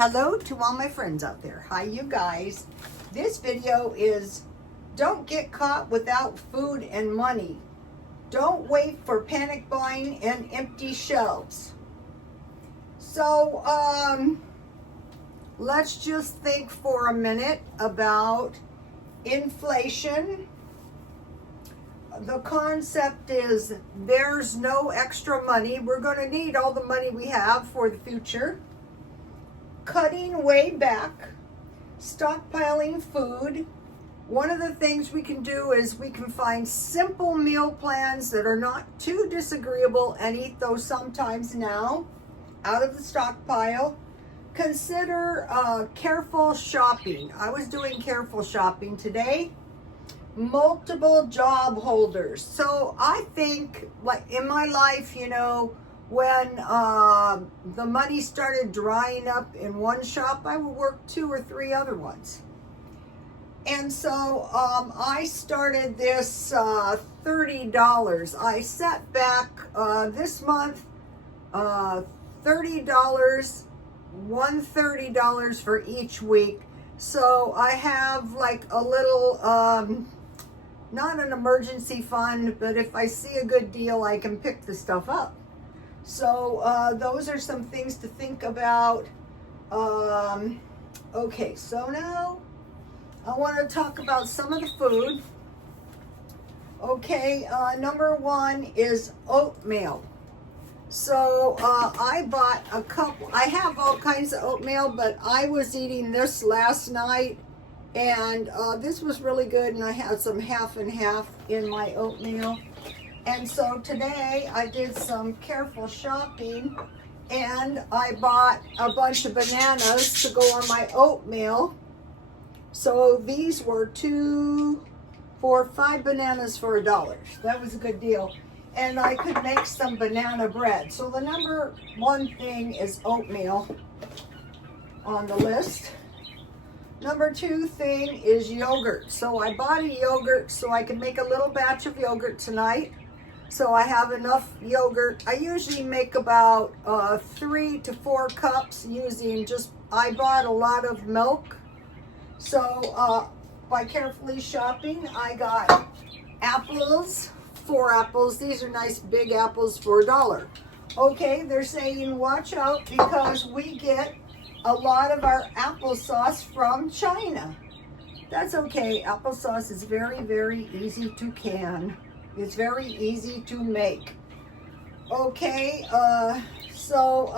Hello to all my friends out there. Hi, you guys. This video is don't get caught without food and money. Don't wait for panic buying and empty shelves. So, let's just think for a minute about inflation. The concept is there's no extra money. We're going to need all the money we have for the future. Cutting way back, stockpiling food. One of the things we can do is we can find simple meal plans that are not too disagreeable and eat those sometimes now out of the stockpile. Consider careful shopping. I was doing careful shopping today. Multiple job holders. So I think, like in my life, you know, when the money started drying up in one shop, I would work 2 or 3 other ones. And so I started this $30. I set back this month $30, $130 for each week. So I have like a little, not an emergency fund, but if I see a good deal, I can pick the stuff up. So those are some things to think about. Okay, so now I want to talk about some of the food. Okay, number 1 is oatmeal. So I bought a couple. I have all kinds of oatmeal, but I was eating this last night, and this was really good, and I had some half and half in my oatmeal. And so today I did some careful shopping, and I bought a bunch of bananas to go on my oatmeal. So these were 2, 4, 5 bananas for $1. That was a good deal. And I could make some banana bread. So the number 1 thing is oatmeal on the list. Number 2 thing is yogurt. So I bought a yogurt so I can make a little batch of yogurt tonight. So I have enough yogurt. I usually make about 3 to 4 cups using I bought a lot of milk. So by carefully shopping, I got apples, 4 apples. These are nice big apples for $1. Okay, they're saying watch out because we get a lot of our applesauce from China. That's okay. Applesauce is very, very easy to can. It's very easy to make. Okay, so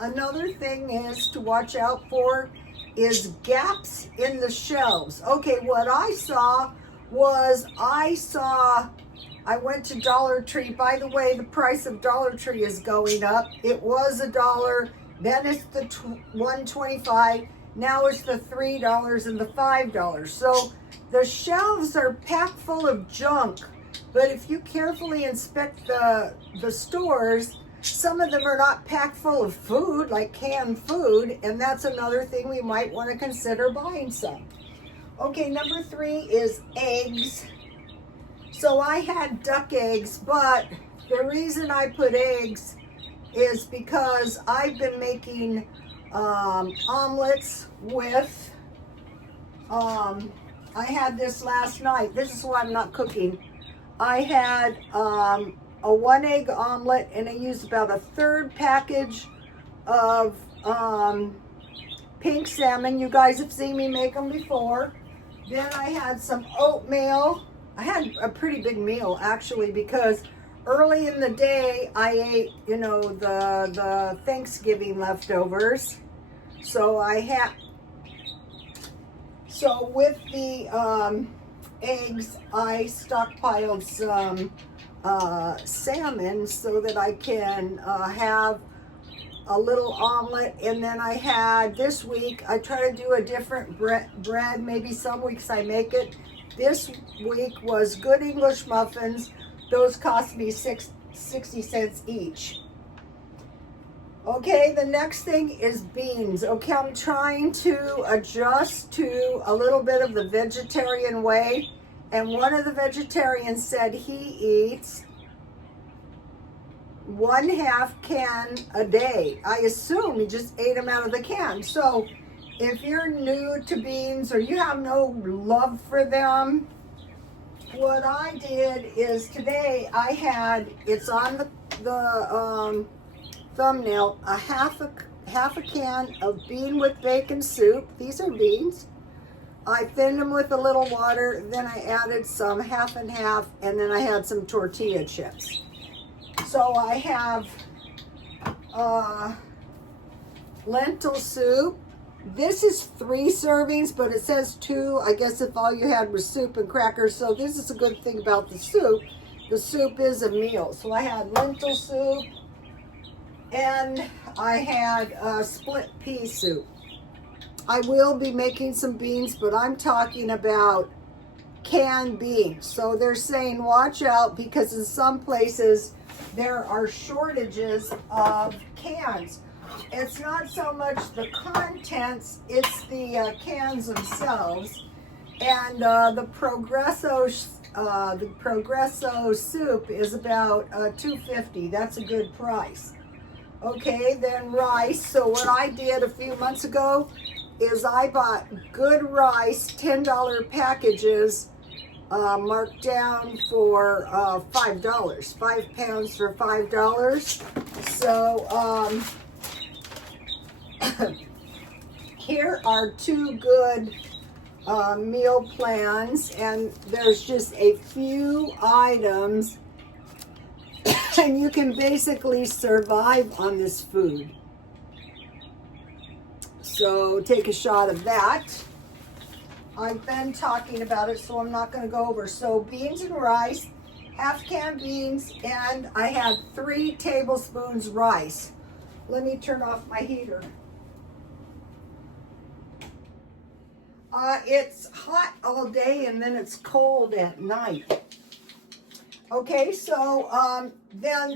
another thing is to watch out for is gaps in the shelves. Okay, what I saw was I went to Dollar Tree. By the way, the price of Dollar Tree is going up. It was $1, then it's the $1.25. Now it's the $3 and the $5. So the shelves are packed full of junk. But if you carefully inspect the stores, some of them are not packed full of food, like canned food, and that's another thing we might want to consider buying some. Okay, number 3 is eggs. So I had duck eggs, but the reason I put eggs is because I've been making omelets with, I had this last night. This is why I'm not cooking. I had a 1 egg omelet, and I used about a 1/3 package of pink salmon. You guys have seen me make them before. Then I had some oatmeal. I had a pretty big meal actually because early in the day I ate, you know, the Thanksgiving leftovers. So with the eggs, I stockpiled some salmon so that I can have a little omelet. And then I had this week, I try to do a different bread. Maybe some weeks I make it. This week was Good English muffins. Those cost me 60 cents each. Okay, the next thing is beans. Okay, I'm trying to adjust to a little bit of the vegetarian way. And one of the vegetarians said he eats 1/2 can a day. I assume he just ate them out of the can. So if you're new to beans or you have no love for them, what I did is today I had, it's on the thumbnail, half a can of bean with bacon soup. These are beans. I thinned them with a little water, then I added some half and half, and then I had some tortilla chips. So I have lentil soup. This is 3 servings, but it says 2. I guess if all you had was soup and crackers. So this is a good thing about the soup. The soup is a meal. So I had lentil soup, and I had split pea soup. I will be making some beans, but I'm talking about canned beans. So they're saying watch out, because in some places there are shortages of cans. It's not so much the contents, it's the cans themselves. And the Progresso soup is about $2.50. That's a good price. Okay, then rice. So what I did a few months ago is I bought good rice, $10 packages, marked down for $5, 5 pounds for $5. So here are 2 good meal plans, and there's just a few items, and you can basically survive on this food. So take a shot of that. I've been talking about it, so I'm not going to go over. So beans and rice, half can beans, and I had 3 tablespoons rice. Let me turn off my heater. It's hot all day and then it's cold at night. Okay, so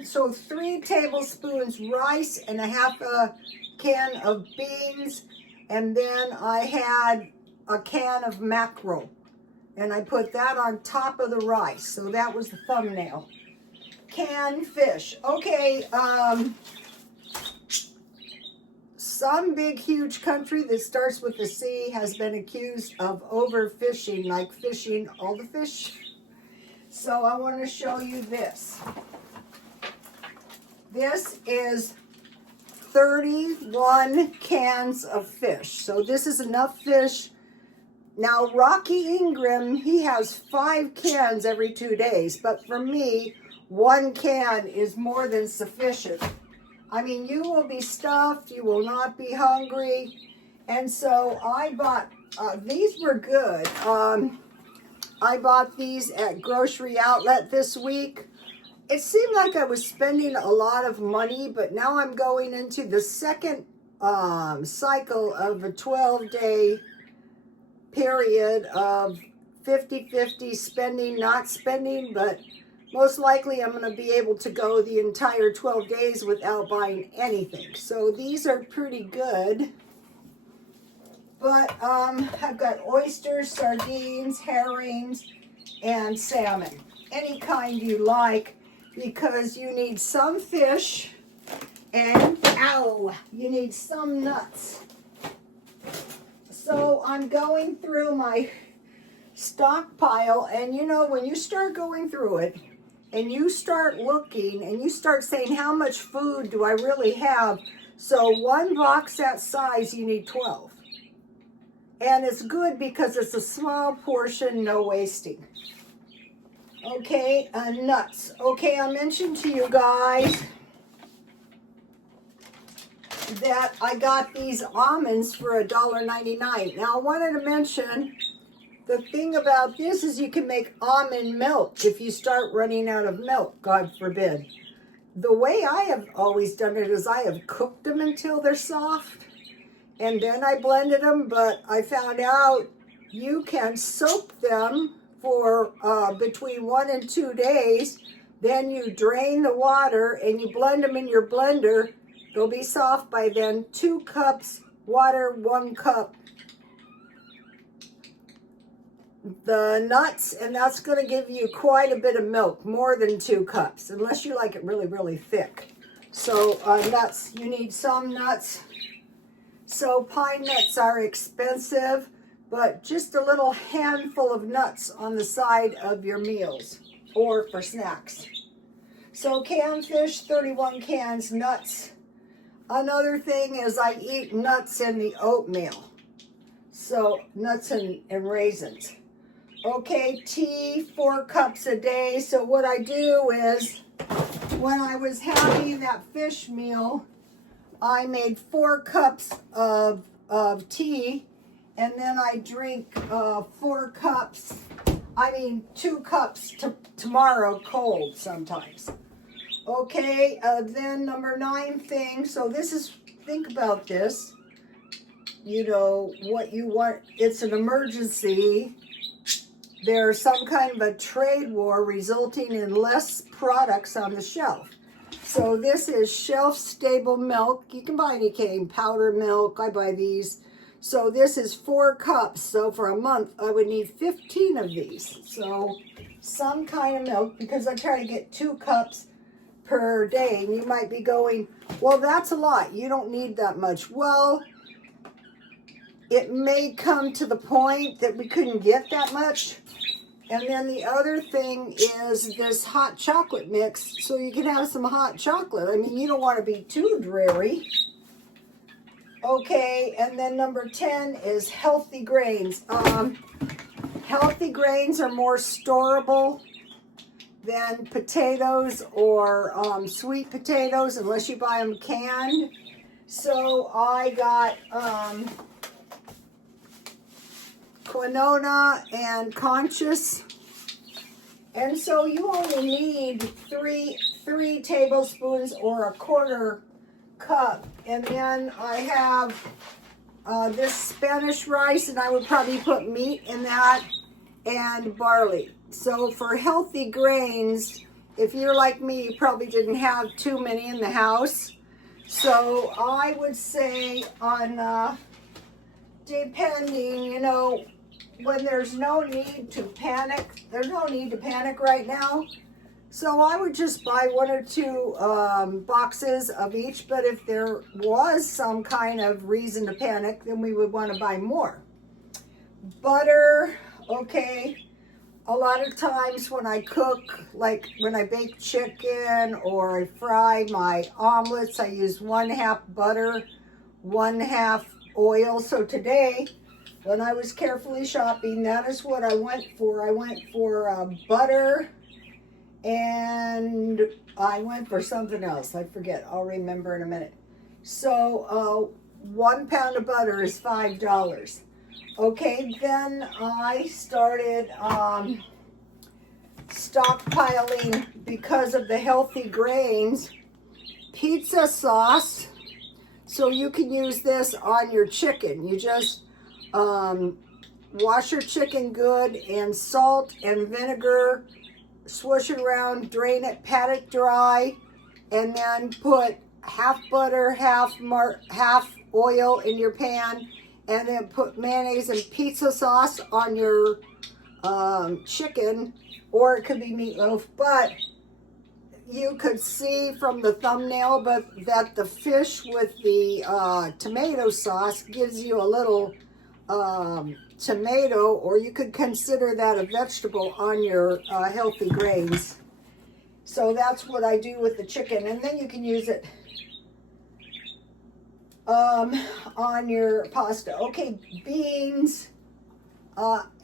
so 3 tablespoons rice and a half a can of beans, and then I had a can of mackerel, and I put that on top of the rice. So that was the thumbnail. Canned fish. Okay, some big huge country that starts with a C has been accused of overfishing, like fishing all the fish. So I want to show you this. This is 31 cans of fish. So this is enough fish. Now Rocky Ingram, he has 5 cans every 2 days, but for me, 1 can is more than sufficient. I mean, you will be stuffed, you will not be hungry. And so I bought, these were good. I bought these at Grocery Outlet this week. It seemed like I was spending a lot of money, but now I'm going into the second cycle of a 12-day period of 50-50 spending, not spending, but most likely I'm going to be able to go the entire 12 days without buying anything. So these are pretty good. But I've got oysters, sardines, herrings, and salmon. Any kind you like, because you need some fish and, you need some nuts. So I'm going through my stockpile, and you know, when you start going through it, and you start looking, and you start saying, how much food do I really have? So 1 box that size, you need 12. And it's good because it's a small portion, no wasting. Okay, nuts. Okay, I mentioned to you guys that I got these almonds for $1.99. Now I wanted to mention, the thing about this is you can make almond milk if you start running out of milk, God forbid. The way I have always done it is I have cooked them until they're soft, and then I blended them, but I found out you can soak them for between 1 and 2 days. Then you drain the water and you blend them in your blender. They'll be soft by then. 2 cups water, 1 cup the nuts, and that's going to give you quite a bit of milk, more than 2 cups, unless you like it really, really thick. So nuts, you need some nuts. So pine nuts are expensive, but just a little handful of nuts on the side of your meals or for snacks. So canned fish, 31 cans, nuts. Another thing is I eat nuts in the oatmeal. So nuts and raisins. Okay, tea, 4 cups a day. So what I do is when I was having that fish meal, I made 4 cups of tea, and then I drink 2 cups tomorrow cold sometimes. Okay, then number 9 thing, so this is, think about this, you know, what you want, it's an emergency. There's some kind of a trade war resulting in less products on the shelf. So this is shelf-stable milk. You can buy any kind, powder milk. I buy these. So this is 4 cups. So for a month, I would need 15 of these. So some kind of milk, because I try to get 2 cups per day. And you might be going, well, that's a lot. You don't need that much. Well, it may come to the point that we couldn't get that much. And then the other thing is this hot chocolate mix, so you can have some hot chocolate. I mean, you don't want to be too dreary. Okay, and then number 10 is healthy grains. Healthy grains are more storable than potatoes or sweet potatoes, unless you buy them canned. So I got quinoa and conscious, and so you only need three tablespoons or a 1/4 cup. And then I have this Spanish rice, and I would probably put meat in that, and barley. So for healthy grains, if you're like me, you probably didn't have too many in the house. So I would say on depending, you know, when there's no need to panic, there's no need to panic right now. So I would just buy 1 or 2 boxes of each. But if there was some kind of reason to panic, then we would want to buy more. Butter, okay. A lot of times when I cook, like when I bake chicken or I fry my omelets, I use 1/2 butter, 1/2 oil. So today, when I was carefully shopping, that is what I went for. I went for butter, and I went for something else. I forget. I'll remember in a minute. So 1 pound of butter is $5. Okay, then I started stockpiling, because of the healthy grains, pizza sauce. So you can use this on your chicken. You just wash your chicken good in salt and vinegar, swoosh it around, drain it, pat it dry, and then put half butter, half oil in your pan, and then put mayonnaise and pizza sauce on your chicken, or it could be meatloaf. But you could see from the thumbnail that the fish with the tomato sauce gives you a little tomato, or you could consider that a vegetable on your healthy grains. So that's what I do with the chicken, and then you can use it on your pasta. Okay, beans,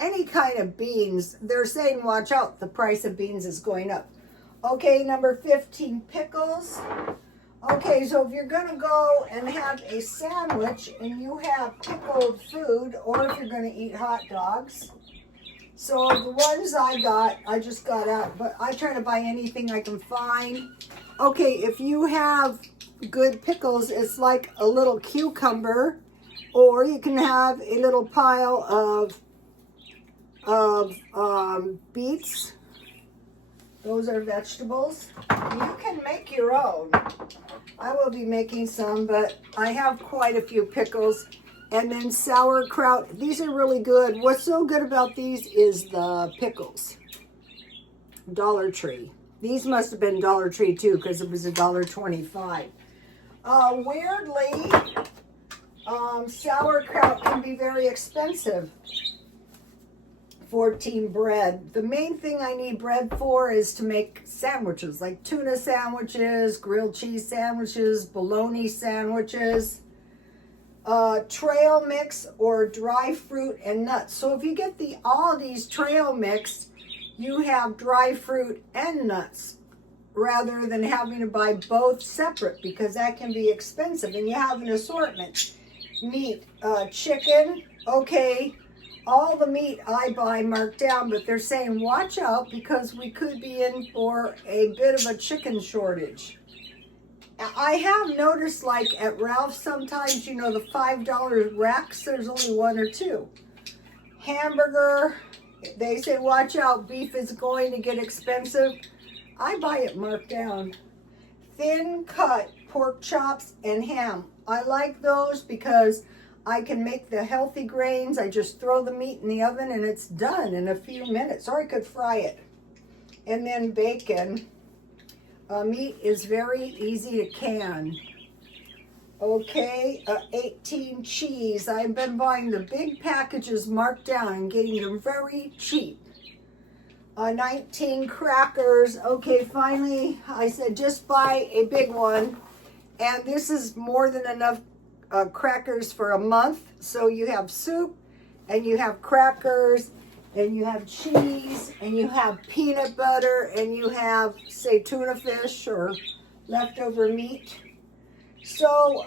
any kind of beans. They're saying watch out, the price of beans is going up. Okay, number 15, pickles. Okay, so if you're gonna go and have a sandwich and you have pickled food, or if you're gonna eat hot dogs. So the ones I just got out, but I try to buy anything I can find. Okay, if you have good pickles, it's like a little cucumber, or you can have a little pile of beets. Those are vegetables. You can make your own. I will be making some, but I have quite a few pickles. And then sauerkraut. These are really good. What's so good about these is the pickles. Dollar Tree. These must have been Dollar Tree too, because it was $1.25. Weirdly, sauerkraut can be very expensive. 14 bread. The main thing I need bread for is to make sandwiches, like tuna sandwiches, grilled cheese sandwiches, bologna sandwiches, trail mix, or dry fruit and nuts. So if you get the Aldi's trail mix, you have dry fruit and nuts rather than having to buy both separate, because that can be expensive. And you have an assortment. Meat, chicken, okay. All the meat I buy marked down, but they're saying watch out because we could be in for a bit of a chicken shortage. I have noticed, like at Ralph's sometimes, you know, the $5 racks, there's only one or two. Hamburger, they say watch out, beef is going to get expensive. I buy it marked down. Thin cut pork chops and ham. I like those because I can make the healthy grains. I just throw the meat in the oven and it's done in a few minutes. Or I could fry it. And then bacon. Meat is very easy to can. Okay, 18 cheese. I've been buying the big packages marked down and getting them very cheap. 19 crackers. Okay, finally, I said just buy a big one. And this is more than enough crackers for a month. So you have soup, and you have crackers, and you have cheese, and you have peanut butter, and you have, say, tuna fish or leftover meat. So,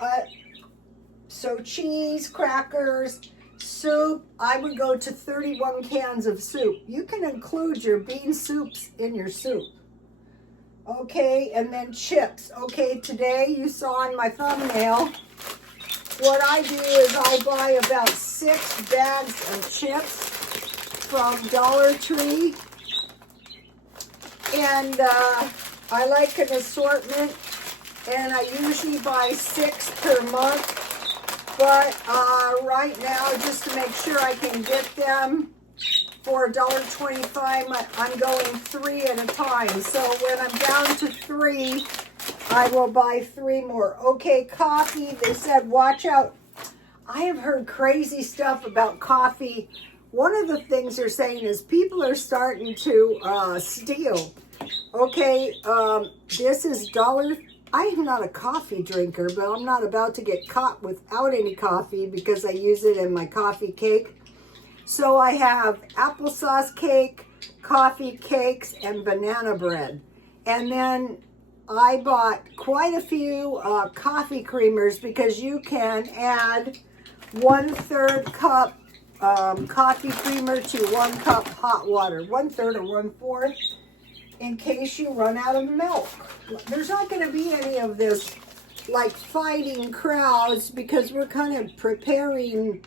so cheese, crackers, soup. I would go to 31 cans of soup. You can include your bean soups in your soup. Okay, and then chips. Okay, today you saw on my thumbnail, what I do is I buy about 6 bags of chips from Dollar Tree. And I like an assortment, and I usually buy 6 per month. But right now, just to make sure I can get them for $1.25, I'm going 3 at a time. So when I'm down to 3, I will buy 3 more. Okay, coffee, they said watch out. I have heard crazy stuff about coffee. One of the things they're saying is people are starting to steal. Okay, this is I am not a coffee drinker, but I'm not about to get caught without any coffee because I use it in my coffee cake. So I have applesauce cake, coffee cakes, and banana bread. And then I bought quite a few coffee creamers because you can add 1/3 cup coffee creamer to 1 cup hot water, 1/3 or 1/4, in case you run out of milk. There's not going to be any of this like fighting crowds because we're kind of preparing,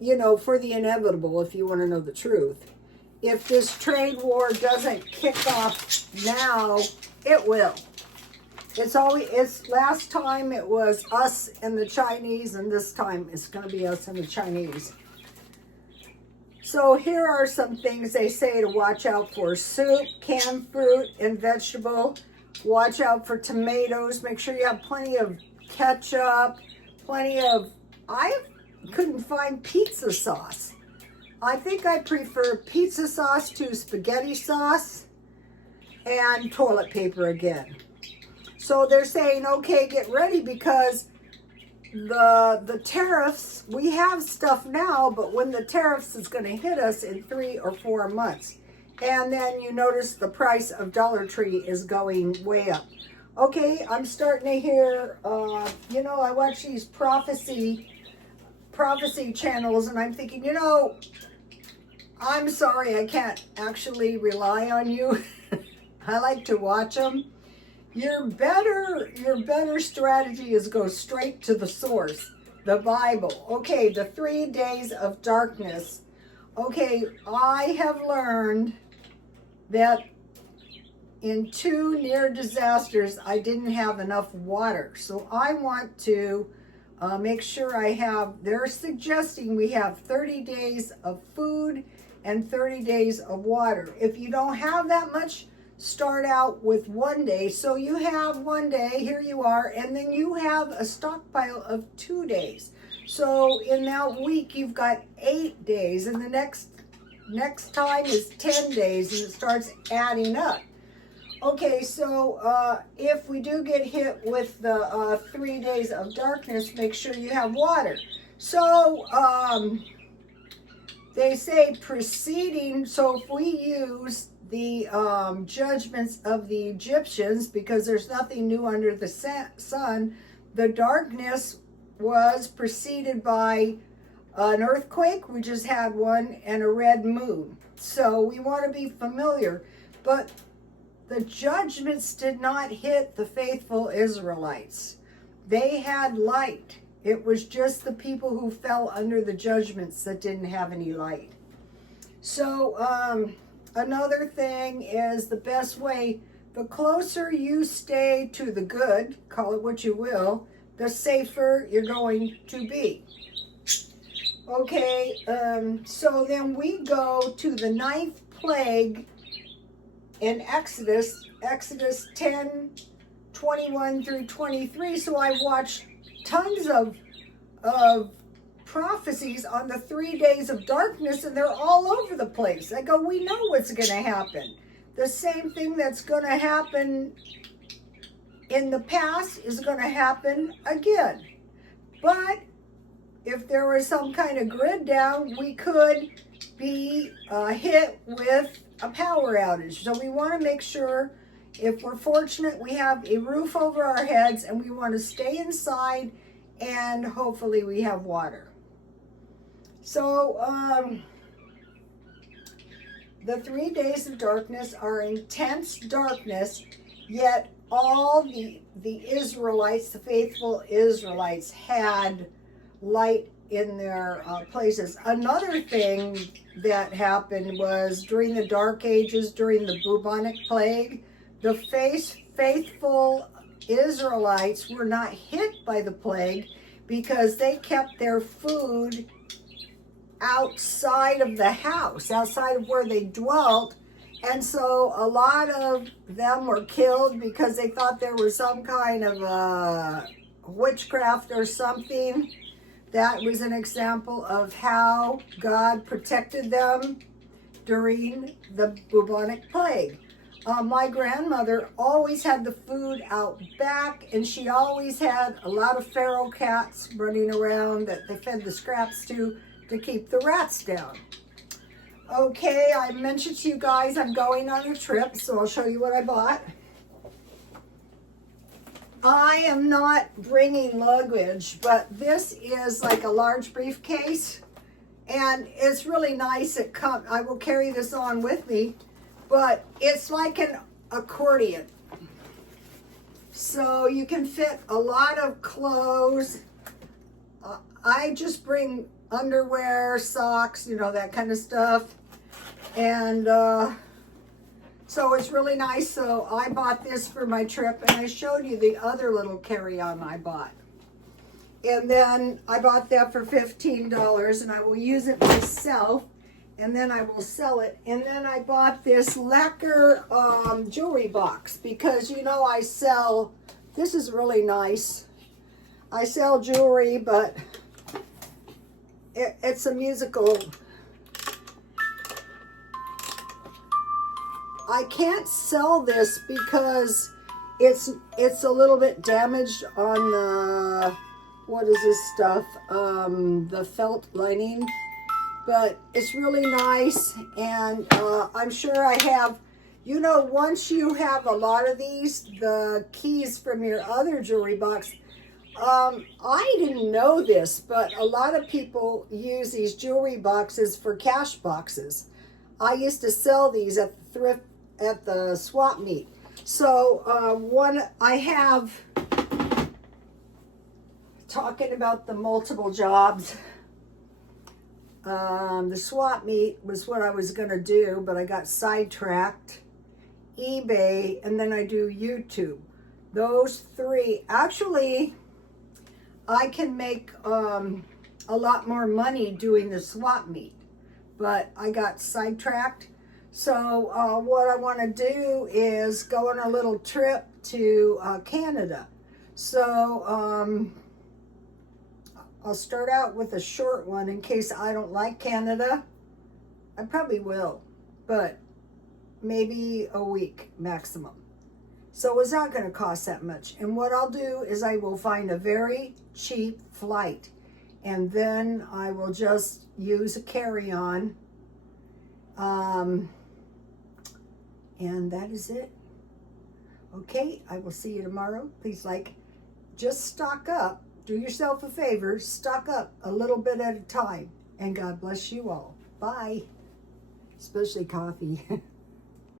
you know, for the inevitable, if you want to know the truth. If this trade war doesn't kick off now, it will. It's last time it was us and the Chinese, and this time it's going to be us and the Chinese. So here are some things they say to watch out for. Soup, canned fruit, and vegetable. Watch out for tomatoes. Make sure you have plenty of ketchup, I couldn't find pizza sauce. I think I prefer pizza sauce to spaghetti sauce, and toilet paper again. So they're saying, okay, get ready because the tariffs, we have stuff now, but when the tariffs is going to hit us in 3 or 4 months. And then you notice the price of Dollar Tree is going way up. Okay, I'm starting to hear, you know, I watch these prophecy channels, and I'm thinking, you know, I'm sorry, I can't actually rely on you. I like to watch them. Your better strategy is go straight to the source, the Bible. Okay, the 3 days of darkness. Okay, I have learned that in 2 near disasters, I didn't have enough water. So I want to make sure I have, they're suggesting we have 30 days of food and 30 days of water. If you don't have that much, start out with 1 day. So you have 1 day, here you are, and then you have a stockpile of 2 days. So in that week, you've got 8 days, and the next time is 10 days, and it starts adding up. Okay, so if we do get hit with the 3 days of darkness, make sure you have water. So they say preceding, so if we use the judgments of the Egyptians, because there's nothing new under the sun, the darkness was preceded by an earthquake, we just had one, and a red moon. So we want to be familiar. But the judgments did not hit the faithful Israelites. They had light. It was just the people who fell under the judgments that didn't have any light. So another thing is the best way, the closer you stay to the good, call it what you will, the safer you're going to be. Okay, so then we go to the 9th plague in Exodus 10, 21 through 23. So I watched tons of prophecies on the 3 days of darkness, and they're all over the place. I go, we know what's going to happen. The same thing that's going to happen in the past is going to happen again. But if there was some kind of grid down, we could be hit with a power outage. So we want to make sure, if we're fortunate, we have a roof over our heads, and we want to stay inside, and hopefully we have water. So the 3 days of darkness are intense darkness, yet all the Israelites, the faithful Israelites, had light in their places. Another thing that happened was during the Dark Ages, during the bubonic plague, the faithful Israelites were not hit by the plague because they kept their food outside of the house, outside of where they dwelt. And so a lot of them were killed because they thought there was some kind of witchcraft or something. That was an example of how God protected them during the bubonic plague. My grandmother always had the food out back, and she always had a lot of feral cats running around that they fed the scraps to keep the rats down. Okay, I mentioned to you guys I'm going on a trip, so I'll show you what I bought. I am not bringing luggage, but this is like a large briefcase, and it's really nice. I will carry this on with me, but it's like an accordion. So you can fit a lot of clothes. I just bring underwear, socks, that kind of stuff. And so it's really nice. So I bought this for my trip, and I showed you the other little carry-on I bought. And then I bought that for $15, and I will use it myself, and then I will sell it. And then I bought this lacquer jewelry box because, I sell, this is really nice. I sell jewelry, but it's a musical. I can't sell this because it's a little bit damaged on the, what is this stuff? The felt lining. But it's really nice, and I'm sure I have, once you have a lot of these, the keys from your other jewelry box, I didn't know this, but a lot of people use these jewelry boxes for cash boxes. I used to sell these at the thrift, at the swap meet. So one I have, talking about the multiple jobs, the swap meet was what I was going to do, but I got sidetracked. eBay, and then I do YouTube. Those three. Actually, I can make a lot more money doing the swap meet, but I got sidetracked. So what I want to do is go on a little trip to Canada. So I'll start out with a short one in case I don't like Canada. I probably will, but maybe a week maximum. So it's not going to cost that much. And what I'll do is I will find a very cheap flight, and then I will just use a carry-on. And that is it. Okay, I will see you tomorrow. Please just stock up. Do yourself a favor, stock up a little bit at a time. And God bless you all. Bye. Especially coffee.